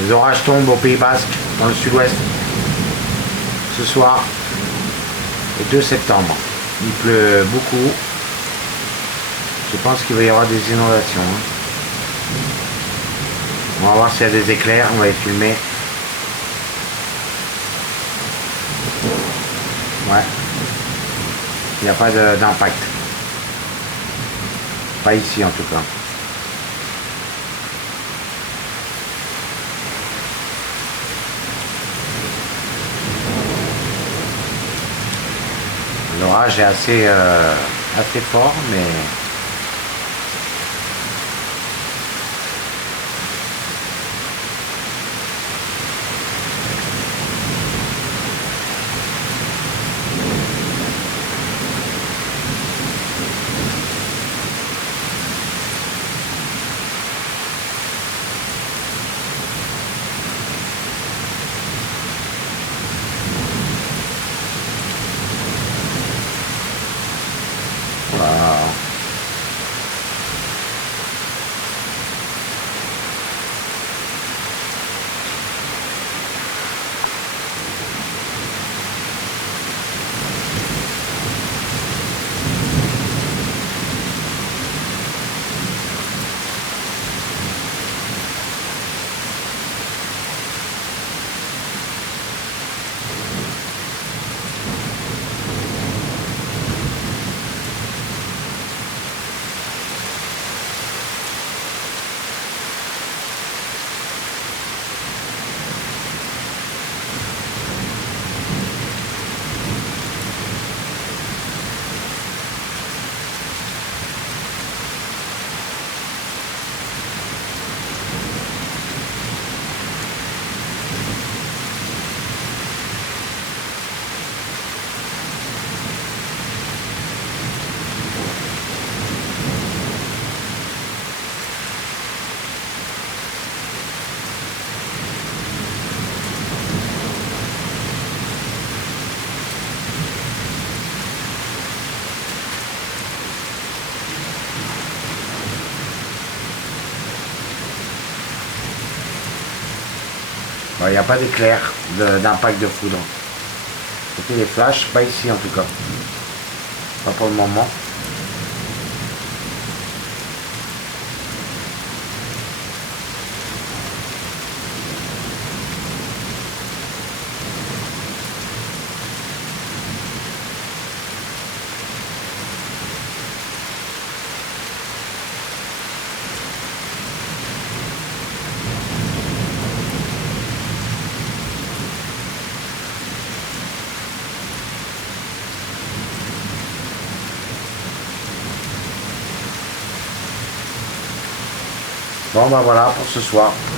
Les orages tombent au Pays Basque, dans le sud-ouest, ce soir, le 2 septembre. Il pleut beaucoup. Je pense qu'il va y avoir des inondations. On va voir s'il y a des éclairs, on va les filmer. Ouais. Il n'y a pas d'impact. Pas ici en tout cas. L'orage est assez fort, mais wow. Il n'y a pas d'éclair, d'impact de foudre. C'était les flashs, pas ici en tout cas. Pas pour le moment. Bon bah voilà pour ce soir.